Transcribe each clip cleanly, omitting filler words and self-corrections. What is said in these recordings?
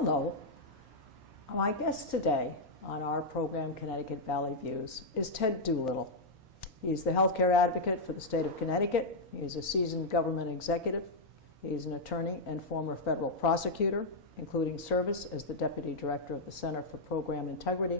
Hello. My guest today on our program, Connecticut Valley Views, is Ted Doolittle. He's the healthcare advocate for the state of Connecticut. He's a seasoned government executive. He's an attorney and former federal prosecutor, including service as the deputy director of the Center for Program Integrity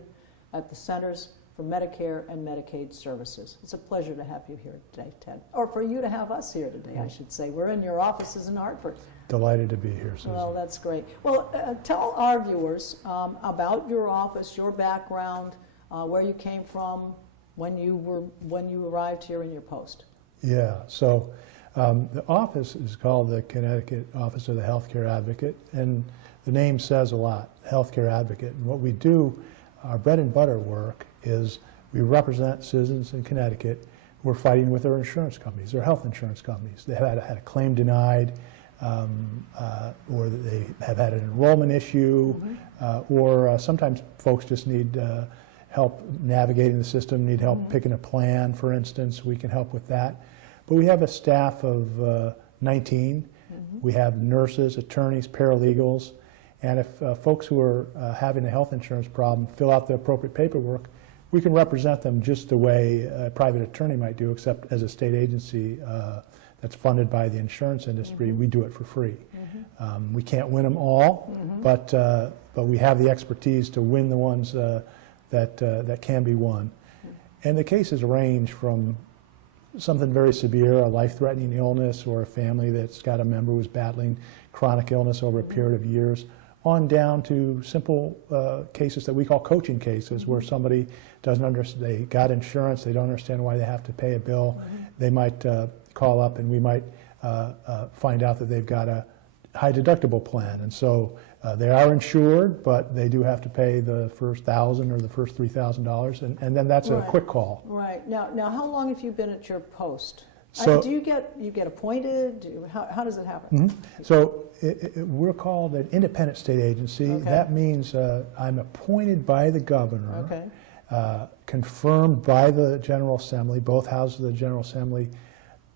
at the Centers for Medicare and Medicaid Services. It's a pleasure to have you here today, Ted. Or for you to have us here today, I should say. We're in your offices in Hartford. Delighted to be here, Susan. Well, that's great. Well, tell our viewers about your office, your background, where you came from, when you arrived here in your post. Yeah, so the office is called the Connecticut Office of the Healthcare Advocate, and the name says a lot, Healthcare Advocate. And what we do, our bread and butter work, is we represent citizens in Connecticut who are fighting with their insurance companies, their health insurance companies. They have had a claim denied, or they have had an enrollment issue, or sometimes folks just need help navigating the system, need help picking a plan, for instance. We can help with that. But we have a staff of 19. We have nurses, attorneys, paralegals, and if folks who are having a health insurance problem fill out the appropriate paperwork, we can represent them just the way a private attorney might do, except as a state agency that's funded by the insurance industry, we do it for free. We can't win them all, but we have the expertise to win the ones that can be won. And the cases range from something very severe, a life-threatening illness, or a family that's got a member who's battling chronic illness over a period of years, on down to simple cases that we call coaching cases, where somebody doesn't understand, they got insurance, they don't understand why they have to pay a bill. They might call up and we might find out that they've got a high deductible plan, and so they are insured, but they do have to pay the first $1,000 or the first $3,000, and then that's a quick call. Right. Now, how long have you been at your post? So, do you get appointed? How does it happen? So we're called an independent state agency. Okay. That means I'm appointed by the governor, confirmed by the General Assembly, both houses of the General Assembly,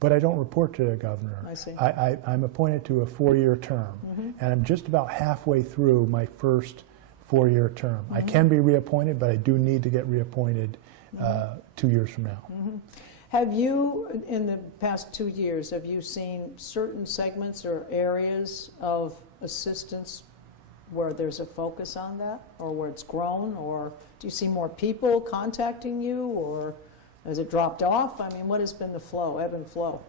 but I don't report to the governor. I see. I'm appointed to a 4-year term, and I'm just about halfway through my first 4-year term. I can be reappointed, but I do need to get reappointed 2 years from now. Have you, in the past 2 years, have you seen certain segments or areas of assistance where there's a focus on that, or where it's grown, or do you see more people contacting you, or has it dropped off? I mean, what has been the flow, ebb and flow?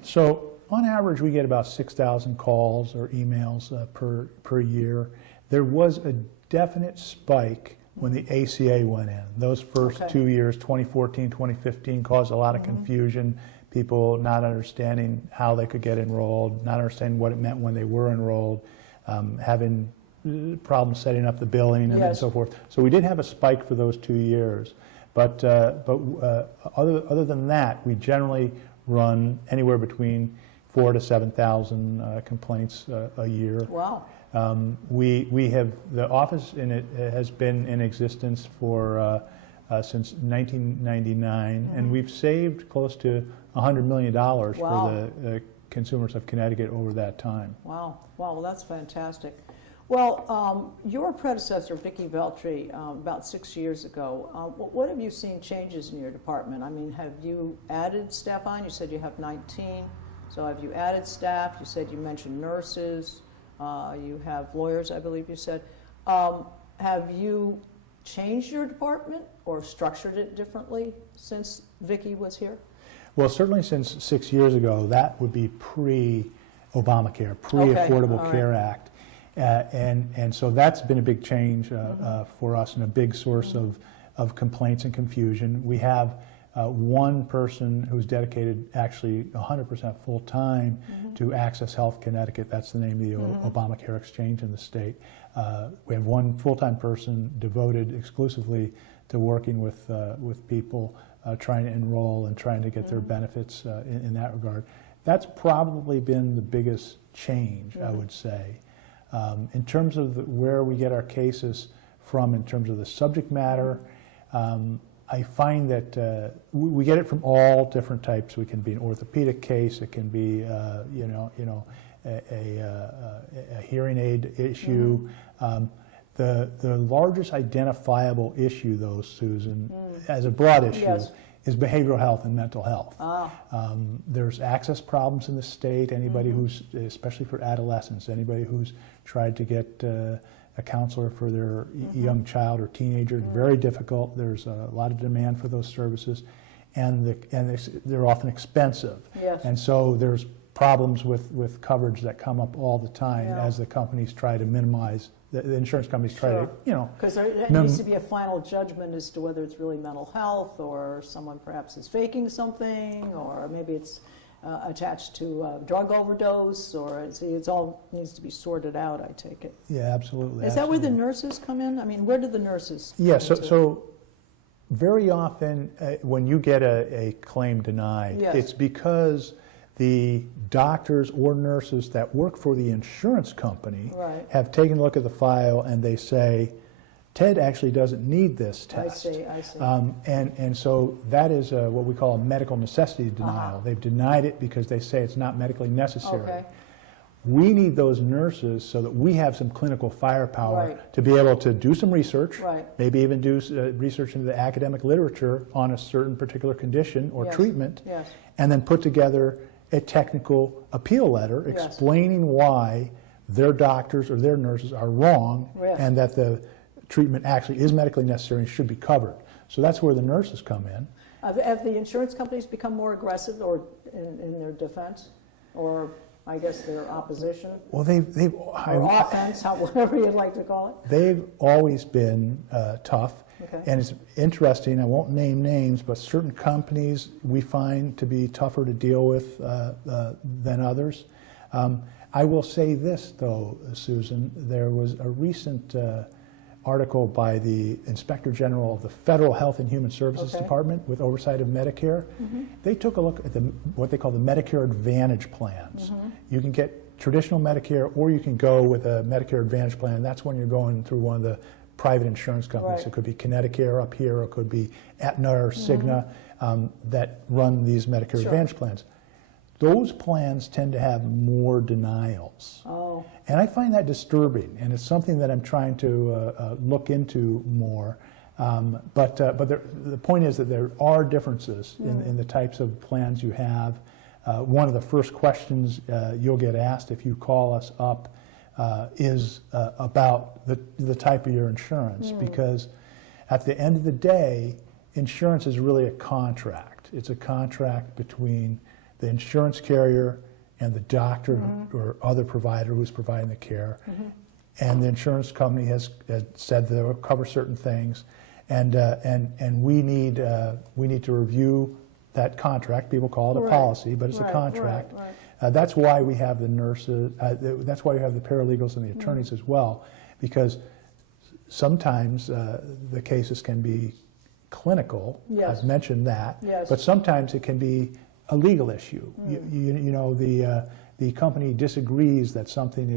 So on average, we get about 6,000 calls or emails per year. There was a definite spike when the ACA went in. Those first 2 years, 2014, 2015, caused a lot of confusion. People not understanding how they could get enrolled, not understanding what it meant when they were enrolled, having problems setting up the billing and so forth. So we did have a spike for those 2 years. But other than that, we generally run anywhere between 4,000 to 7,000 complaints a year. Wow. We have, the office in it has been in existence for since 1999, and we've saved close to $100 million for the consumers of Connecticut over that time. Wow. Well, that's fantastic. Well, your predecessor, Vicki Veltri, about 6 years ago, what have you seen changes in your department? I mean, have you added staff on? You said you have 19. So have you added staff? You said you mentioned nurses. You have lawyers, I believe you said. Have you changed your department or structured it differently since Vicki was here? Well, certainly since 6 years ago, that would be pre-Obamacare, pre-Affordable Care Act. And so that's been a big change for us and a big source of complaints and confusion. We have one person who's dedicated actually 100% full-time to Access Health Connecticut. That's the name of the Obamacare exchange in the state. We have one full-time person devoted exclusively to working with people trying to enroll and trying to get their benefits in that regard. That's probably been the biggest change, I would say. In terms of where we get our cases from, in terms of the subject matter, I find that we get it from all different types. We can be an orthopedic case. It can be, a hearing aid issue. The largest identifiable issue, though, Susan, as a broad issue, Yes. is behavioral health and mental health. Ah. There's access problems in the state. Anybody who's, especially for adolescents, anybody who's tried to get a counselor for their young child or teenager, very difficult. There's a lot of demand for those services, and they're often expensive. Yes. And so there's problems with coverage that come up all the time as the companies try to minimize, the insurance companies try to, you know. Because there needs to be a final judgment as to whether it's really mental health, or someone perhaps is faking something, or maybe it's attached to a drug overdose, or it's all needs to be sorted out, I take it. Yeah, absolutely. Is that where the nurses come in? I mean, where do the nurses come Yeah, into? so very often when you get a claim denied, Yes. it's because the doctors or nurses that work for the insurance company Right. have taken a look at the file and they say, Ted actually doesn't need this test. I see. And so that is what we call a medical necessity denial. They've denied it because they say it's not medically necessary. Okay. We need those nurses so that we have some clinical firepower Right. to be able to do some research, Right. maybe even do research into the academic literature on a certain particular condition or Yes. treatment, Yes. and then put together a technical appeal letter Yes. explaining why their doctors or their nurses are wrong, Yes. and that the treatment actually is medically necessary and should be covered. So that's where the nurses come in. Have the insurance companies become more aggressive, or in their defense, or I guess their opposition, Well, or offense, whatever you'd like to call it? they've always been tough. Okay. And it's interesting, I won't name names, but certain companies we find to be tougher to deal with than others. I will say this, though, Susan, there was a recent article by the Inspector General of the Federal Health and Human Services Okay. Department with oversight of Medicare. They took a look at what they call the Medicare Advantage plans. You can get traditional Medicare, or you can go with a Medicare Advantage plan. That's when you're going through one of the private insurance companies. Right. It could be Connecticut up here, or it could be Aetna or Cigna that run these Medicare Sure. Advantage plans. Those plans tend to have more denials. Oh, And I find that disturbing, and it's something that I'm trying to look into more. But the point is that there are differences in the types of plans you have. One of the first questions you'll get asked if you call us up is about the type of your insurance, because at the end of the day, insurance is really a contract. It's a contract between the insurance carrier and the doctor or other provider who's providing the care. And the insurance company has said they'll cover certain things, and we need to review that contract. People call it a Right. policy, but it's a Right, contract. right. That's why we have the nurses. That's why we have the paralegals and the attorneys as well, because sometimes the cases can be clinical. Yes. I've mentioned that. Yes. But sometimes it can be a legal issue. You know, the company disagrees that something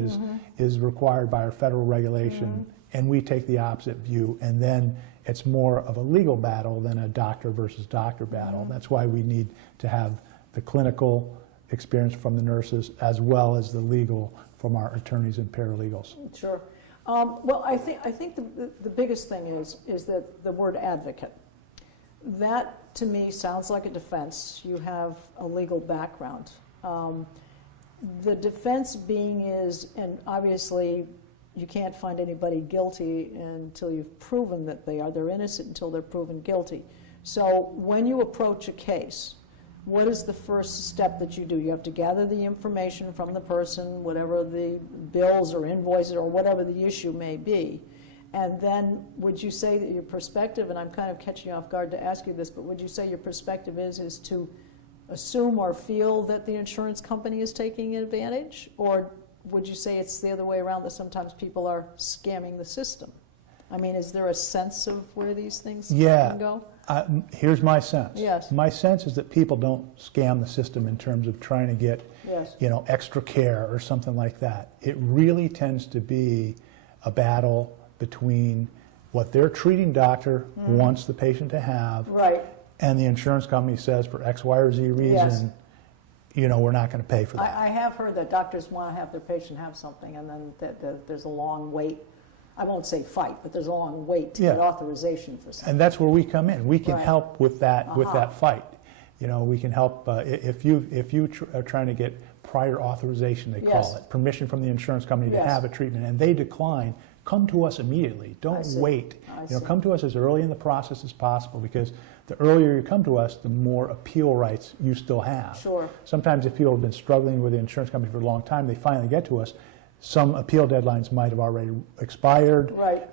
is required by our federal regulation, and we take the opposite view, and then it's more of a legal battle than a doctor versus doctor battle. That's why we need to have the clinical experience from the nurses as well as the legal from our attorneys and paralegals. sure. Well, I think the biggest thing is that the word advocate. That, to me, sounds like a defense. You have a legal background. The defense being is, and obviously you can't find anybody guilty until you've proven that they're innocent until they're proven guilty. So when you approach a case, what is the first step that you do? You have to gather the information from the person, whatever the bills or invoices or whatever the issue may be. And then would you say that your perspective, and I'm kind of catching you off guard to ask you this, but would you say your perspective is to assume or feel that the insurance company is taking advantage? Or would you say it's the other way around, that sometimes people are scamming the system? I mean, is there a sense of where these things can go? Here's my sense. Yes. My sense is that people don't scam the system in terms of trying to get, Yes. extra care or something like that. It really tends to be a battle between what their treating doctor wants the patient to have, Right. and the insurance company says for X, Y, or Z reason, we're not going to pay for that. I have heard that doctors want to have their patient have something, and then there's a long wait. I won't say fight, but there's a long wait to get authorization for something. And that's where we come in. We can Right. help with that fight. We can help if you are trying to get prior authorization, they call it, permission from the insurance company to have a treatment, and they decline. Come to us immediately. Don't wait. Come to us as early in the process as possible, because the earlier you come to us, the more appeal rights you still have. Sure. Sometimes if people have been struggling with the insurance company for a long time, they finally get to us. Some appeal deadlines might have already expired. Right.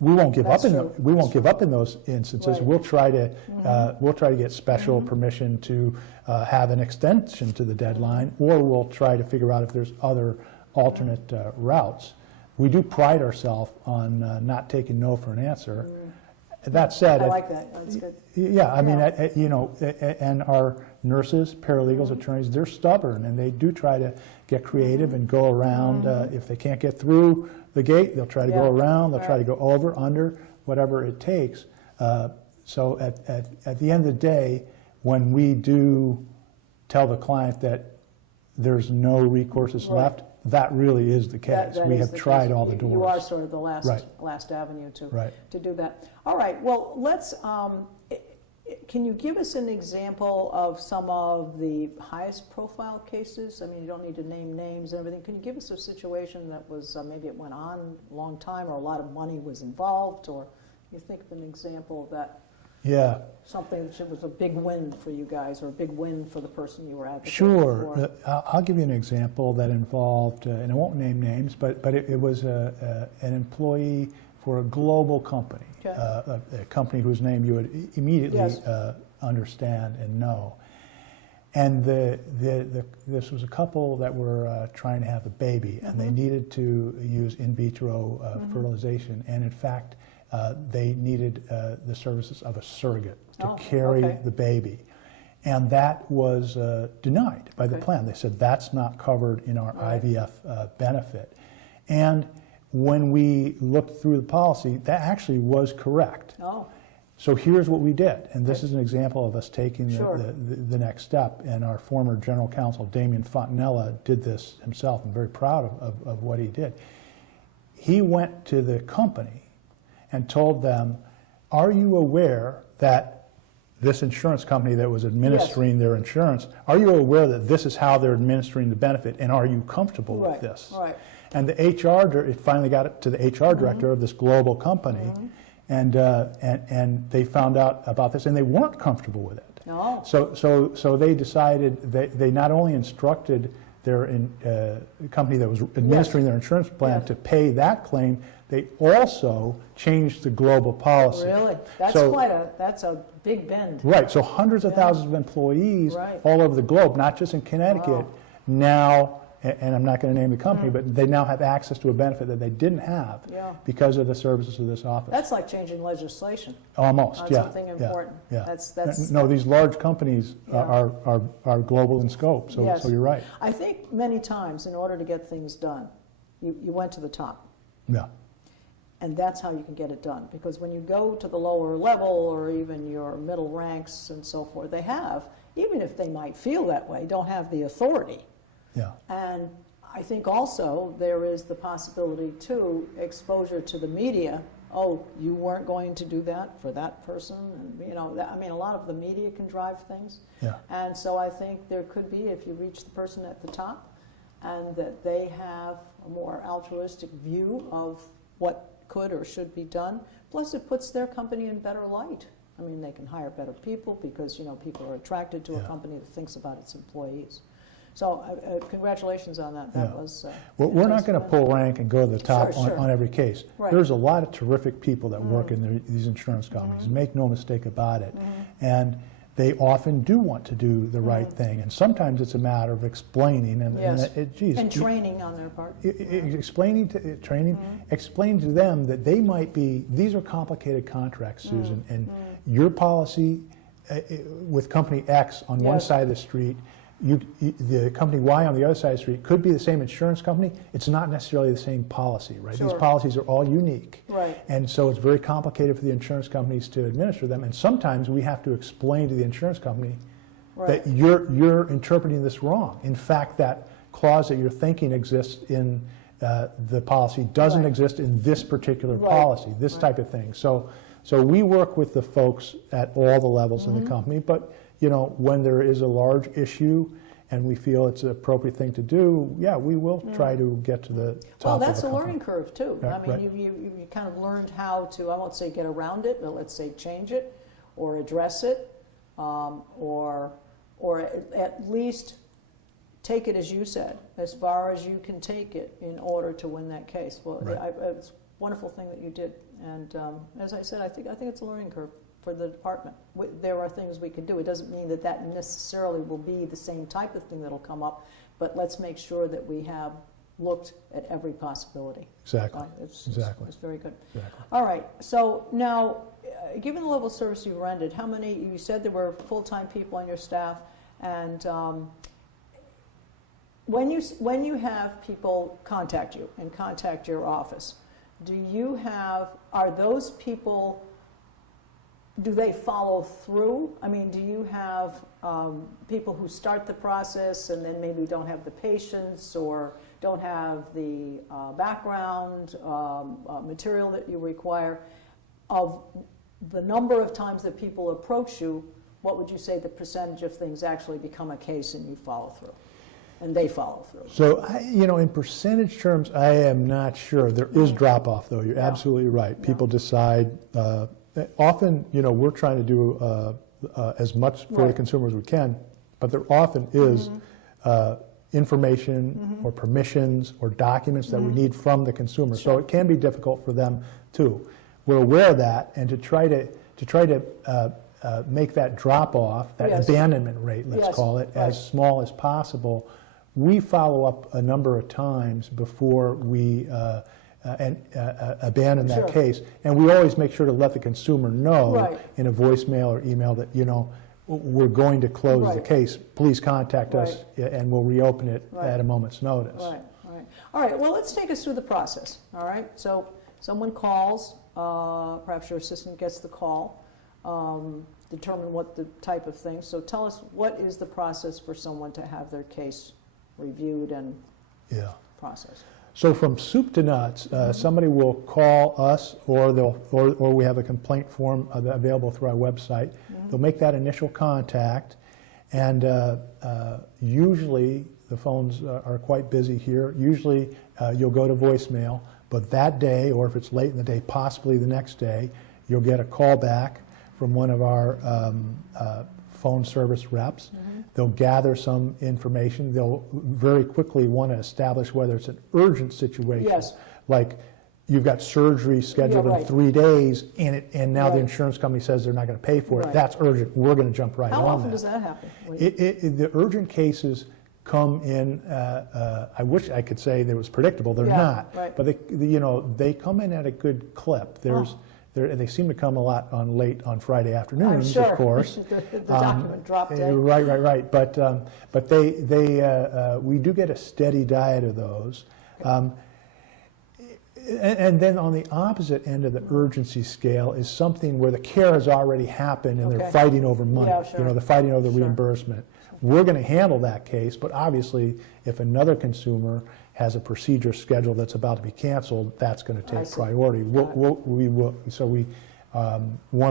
We won't give That's up true. we won't give up in those instances. Right. We'll try to get special permission to have an extension to the deadline, or we'll try to figure out if there's other alternate routes. We do pride ourselves on not taking no for an answer. That said, I like that. That's good. Yeah, I mean, and our nurses, paralegals, attorneys, they're stubborn, and they do try to get creative and go around. If they can't get through the gate, they'll try to go around. They'll try to go over, under, whatever it takes. So at the end of the day, when we do tell the client that there's no recourses left, that really is the case. That we is have the tried case. all the doors. You are sort of the last avenue to do that. All right. Well, let's. Can you give us an example of some of the highest profile cases? I mean, you don't need to name names and everything. Can you give us a situation that was maybe it went on a long time, or a lot of money was involved, or you think of an example of that? Yeah. Something that was a big win for you guys, or a big win for the person you were advocating Sure. for. I'll give you an example that involved, and I won't name names, but it was an employee for a global company, a company whose name you would immediately understand and know. And this was a couple that were trying to have a baby, and they needed to use in vitro fertilization, and in fact, they needed the services of a surrogate to carry the baby. And that was denied by the plan. They said that's not covered in our IVF benefit. And when we looked through the policy, that actually was correct. So here's what we did, and this is an example of us taking the next step, and our former general counsel, Damian Fontanella, did this himself. I'm very proud of what he did. He went to the company and told them, are you aware that this insurance company that was administering their insurance, are you aware that this is how they're administering the benefit, and are you comfortable with this? And the HR, it finally got it to the HR director of this global company, and they found out about this, and they weren't comfortable with it. So they decided they not only instructed their company that was administering their insurance plan to pay that claim, they also changed the global policy. Really? That's that's a big bend. Right, so hundreds of thousands of employees all over the globe, not just in Connecticut, now, and I'm not going to name the company, but they now have access to a benefit that they didn't have because of the services of this office. That's like changing legislation. Almost, That's something important. That's no, these large companies are global in scope, so you're right. I think many times, in order to get things done, you went to the top. Yeah. And that's how you can get it done. Because when you go to the lower level, or even your middle ranks and so forth, they have, even if they might feel that way, don't have the authority. Yeah. And I think also there is the possibility, too, exposure to the media. Oh, you weren't going to do that for that person. And, I mean, a lot of the media can drive things. Yeah. And so I think there could be, if you reach the person at the top, and that they have a more altruistic view of what could or should be done. Plus, it puts their company in better light. I mean, they can hire better people because, people are attracted to a company that thinks about its employees. So congratulations on that. That was... well, we're not going to pull rank and go to the top on every case. Right. There's a lot of terrific people that work in these insurance companies. Make no mistake about it. And they often do want to do the right thing. And sometimes it's a matter of explaining. And training on their part. Explaining to them that they might be, these are complicated contracts, Susan, and your policy with company X on one side of the street, the company Y on the other side of the street could be the same insurance company. It's not necessarily the same policy, right? These policies are all unique. Right. And so it's very complicated for the insurance companies to administer them. And sometimes we have to explain to the insurance company that you're interpreting this wrong. In fact, that clause that you're thinking exists in the policy doesn't exist in this particular policy, this type of thing. So we work with the folks at all the levels in the company, but you know, when there is a large issue and we feel it's an appropriate thing to do, yeah, we will try to get to the top. Well, that's of a learning curve too. Yeah, I mean, you kind of learned how to, I won't say get around it, but let's say change it or address it, or at least take it, as you said, as far as you can take it in order to win that case. Well, it's a wonderful thing that you did. And as I said, I think it's a learning curve for the department. There are things we can do. It doesn't mean that that necessarily will be the same type of thing that'll come up, but let's make sure that we have looked at every possibility. Exactly. It's very good. Exactly. All right. So now, given the level of service you've rendered, how many, you said there were full-time people on your staff, and when you have people contact you and contact your office, are those people, do they follow through? I mean, do you have people who start the process and then maybe don't have the patience or don't have the background material that you require? Of the number of times that people approach you, what would you say the percentage of things actually become a case and you follow through? And they follow through. So, you know, in percentage terms, I am not sure. There is drop-off, though. You're absolutely right. People decide. Often, you know, we're trying to do as much for the consumer as we can, but there often is information or permissions or documents that we need from the consumer. So it can be difficult for them too. We're aware of that, and to try to make that drop-off, that abandonment rate, let's call it, as small as possible. We follow up a number of times before we abandon that case, and we always make sure to let the consumer know in a voicemail or email that, you know, we're going to close the case. Please contact us, and we'll reopen it at a moment's notice. All right. Well, let's take us through the process. All right. So someone calls. Perhaps your assistant gets the call. Determine what the type of thing. So tell us, what is the process for someone to have their case reviewed and processed? So from soup to nuts, somebody will call us, or we have a complaint form available through our website. They'll make that initial contact, and usually the phones are quite busy here. Usually you'll go to voicemail, but that day, or if it's late in the day, possibly the next day, you'll get a call back from one of our phone service reps. They'll gather some information. They'll very quickly want to establish whether it's an urgent situation, like you've got surgery scheduled in 3 days, and now the insurance company says they're not going to pay for it. That's urgent. We're going to jump right on that. How often does that happen? The urgent cases come in. I wish I could say they was predictable. They're not. But they come in at a good clip. They seem to come a lot late on Friday afternoons, of course. the document drop day. Right. But we do get a steady diet of those. And then on the opposite end of the urgency scale is something where the care has already happened and they're fighting over money. You know, they're fighting over the reimbursement. We're going to handle that case, but obviously if another consumer has a procedure scheduled that's about to be canceled, that's going to take priority. One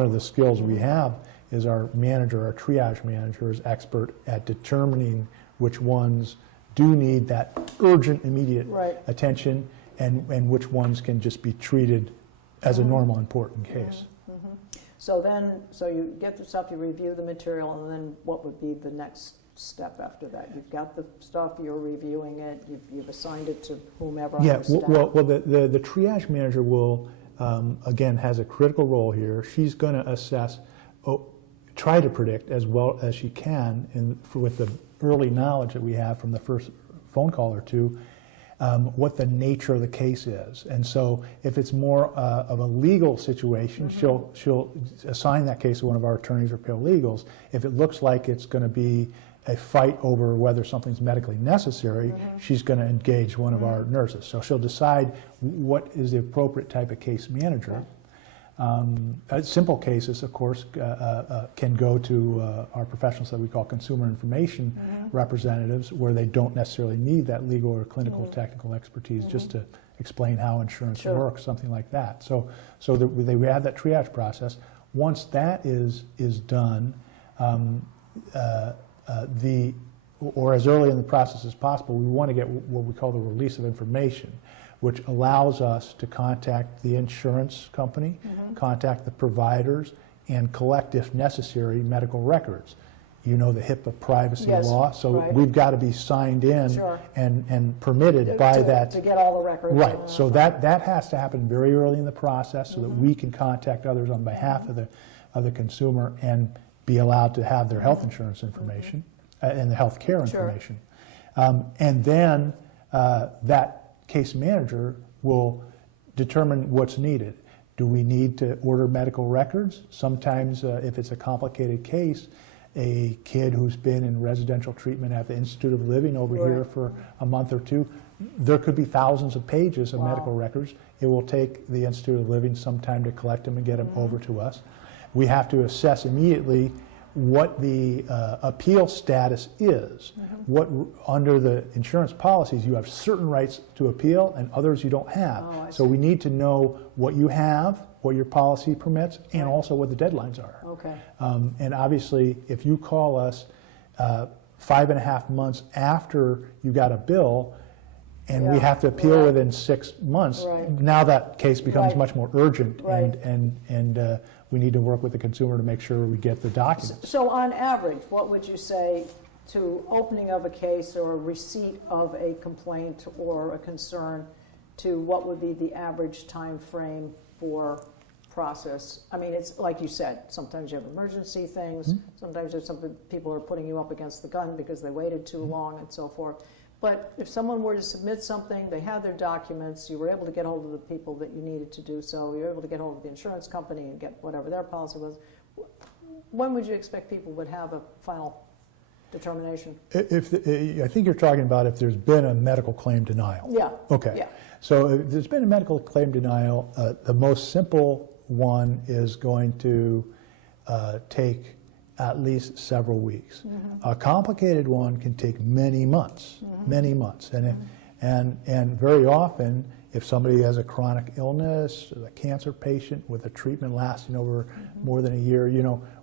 of the skills we have is our triage manager is expert at determining which ones do need that urgent, immediate attention, and which ones can just be treated as a normal, important case. So you get the stuff, you review the material, and then what would be the next step after that? You've got the stuff, you're reviewing it, you've assigned it to whomever. The triage manager will, again, has a critical role here. She's going to assess, try to predict as well as she can, with the early knowledge that we have from the first phone call or two, what the nature of the case is. And so if it's more of a legal situation, she'll assign that case to one of our attorneys or paralegals. If it looks like it's going to be a fight over whether something's medically necessary, she's going to engage one of our nurses. So she'll decide what is the appropriate type of case manager. Simple cases, of course, can go to our professionals that we call consumer information representatives, where they don't necessarily need that legal or clinical technical expertise just to explain how insurance works, something like that. So we have that triage process. Once that is done, or as early in the process as possible, we want to get what we call the release of information, which allows us to contact the insurance company, contact the providers, and collect, if necessary, medical records. You know the HIPAA privacy law, so we've got to be signed in and permitted by that. To get all the records. Right, so that has to happen very early in the process so that we can contact others on behalf of the consumer and be allowed to have their health insurance information and the health care information. And then that case manager will determine what's needed. Do we need to order medical records? Sometimes if it's a complicated case, a kid who's been in residential treatment at the Institute of Living over here for a month or two, there could be thousands of pages of medical records. It will take the Institute of Living some time to collect them and get them over to us. We have to assess immediately what the appeal status is. What under the insurance policies, you have certain rights to appeal and others you don't have. So we need to know what you have, what your policy permits, and also what the deadlines are. Okay. And obviously, if you call us 5.5 months after you got a bill, and we have to appeal within 6 months, now that case becomes much more urgent, and we need to work with the consumer to make sure we get the documents. So on average, what would you say to opening of a case or a receipt of a complaint or a concern to what would be the average time frame for process? I mean, it's like you said, sometimes you have emergency things, sometimes there's something, people are putting you up against the gun because they waited too long and so forth. But if someone were to submit something, they had their documents, you were able to get hold of the people that you needed to do so, you were able to get hold of the insurance company and get whatever their policy was, when would you expect people would have a final determination? I think you're talking about if there's been a medical claim denial. Yeah. Okay. Yeah. So if there's been a medical claim denial, the most simple one is going to take at least several weeks. A complicated one can take many months, and very often, if somebody has a chronic illness, a cancer patient with a treatment lasting over more than a year,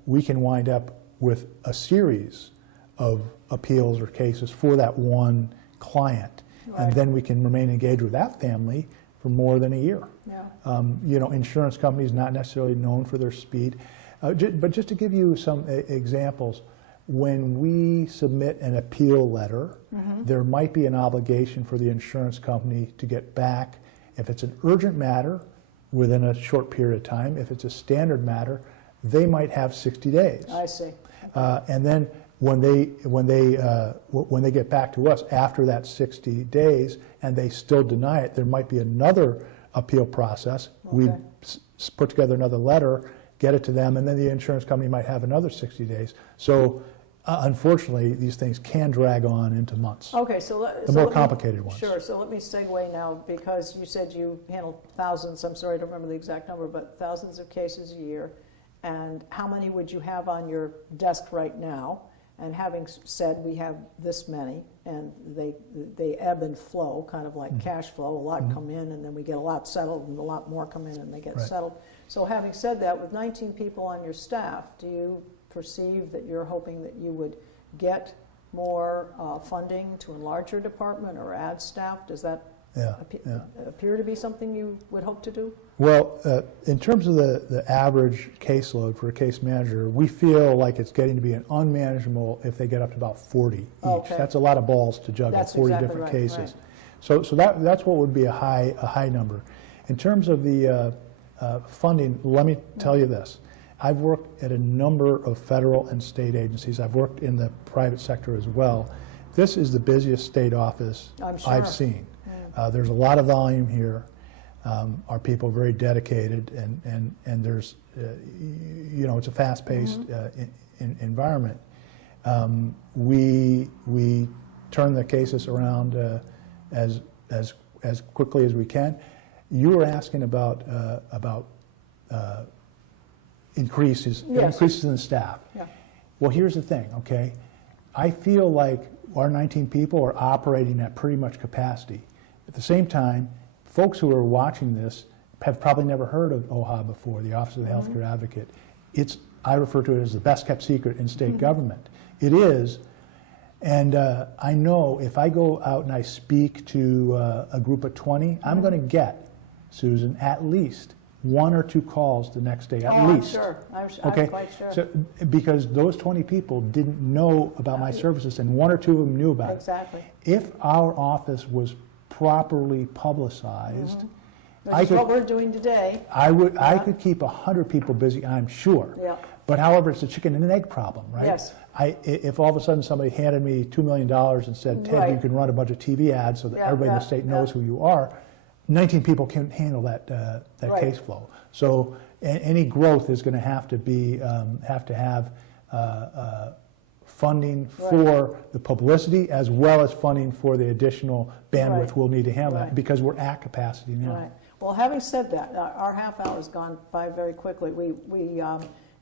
we can wind up with a series of appeals or cases for that one client, and then we can remain engaged with that family for more than a year. Insurance companies not necessarily known for their speed. But just to give you some examples, when we submit an appeal letter, there might be an obligation for the insurance company to get back. If it's an urgent matter, within a short period of time. If it's a standard matter, they might have 60 days. I see. And then when they get back to us after that 60 days and they still deny it, there might be another appeal process. We put together another letter, get it to them, and then the insurance company might have another 60 days. So unfortunately, these things can drag on into months. Okay, so the more complicated ones. Sure, so let me segue now, because you said you handle thousands, I'm sorry, I don't remember the exact number, but thousands of cases a year. And how many would you have on your desk right now? And having said we have this many, and they ebb and flow, kind of like cash flow, a lot come in and then we get a lot settled, and a lot more come in and they get settled. So having said that, with 19 people on your staff, do you perceive that you're hoping that you would get more funding to enlarge your department or add staff? Does that appear to be something you would hope to do? Well, in terms of the average caseload for a case manager, we feel like it's getting to be an unmanageable if they get up to about 40 each. Okay. That's a lot of balls to juggle, That's 40 exactly different right, cases. So that's what would be a high number. In terms of the funding, let me tell you this. I've worked at a number of federal and state agencies. I've worked in the private sector as well. This is the busiest state office I've seen. There's a lot of volume here. Our people are very dedicated, and there's, it's a fast-paced environment. We turn the cases around as quickly as we can. You were asking about increases Yes. increases in the staff. Yeah. Well, here's the thing, okay? I feel like our 19 people are operating at pretty much capacity. At the same time, folks who are watching this have probably never heard of OHA before, the Office of the Healthcare Advocate. I refer to it as the best kept secret in state government. It is, and I know if I go out and I speak to a group of 20, I'm going to get, Susan, at least 1 or 2 calls the next day, at least. I'm Okay, quite sure. so, because those 20 people didn't know about my services, and 1 or 2 of them knew about it. Exactly. If our office was properly publicized, Which is what we're doing today. I could keep 100 people busy, I'm sure. Yeah. But however, it's a chicken and an egg problem, right? Yes. If all of a sudden somebody handed me $2 million and said, Ted, Right. you can run a bunch of TV ads so that everybody in the state knows who you are, 19 people can't handle that Right. case flow. So any growth is going to have to have funding for the publicity as well as funding for the additional bandwidth Right. we'll need to handle Right. that because we're at capacity now. Right. Well, having said that, our half hour has gone by very quickly. We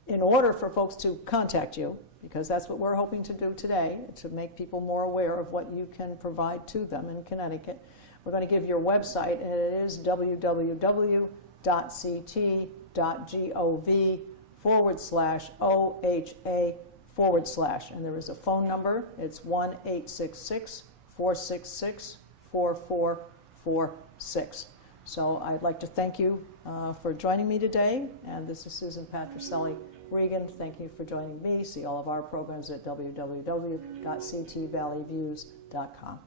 in order for folks to contact you, because that's what we're hoping to do today, to make people more aware of what you can provide to them in Connecticut, we're going to give your website, and it is www.ct.gov/OHA/, and there is a phone number. It's 1-866-466-4446. So I'd like to thank you for joining me today, and this is Susan Patricelli-Regan. Thank you for joining me. See all of our programs at www.ctvalleyviews.com.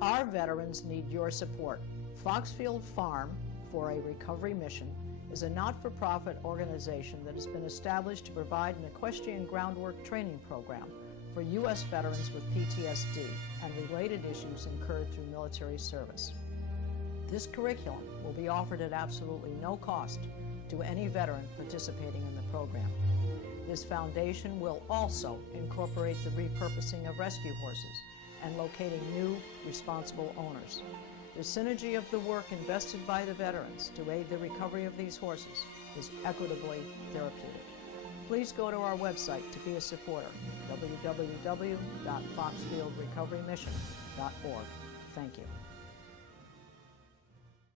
Our veterans need your support. Foxfield Farm for a Recovery Mission is a not-for-profit organization that has been established to provide an equestrian groundwork training program for U.S. veterans with PTSD and related issues incurred through military service. This curriculum will be offered at absolutely no cost to any veteran participating in the program. This foundation will also incorporate the repurposing of rescue horses and locating new, responsible owners. The synergy of the work invested by the veterans to aid the recovery of these horses is equitably therapeutic. Please go to our website to be a supporter, www.foxfieldrecoverymission.org. Thank you.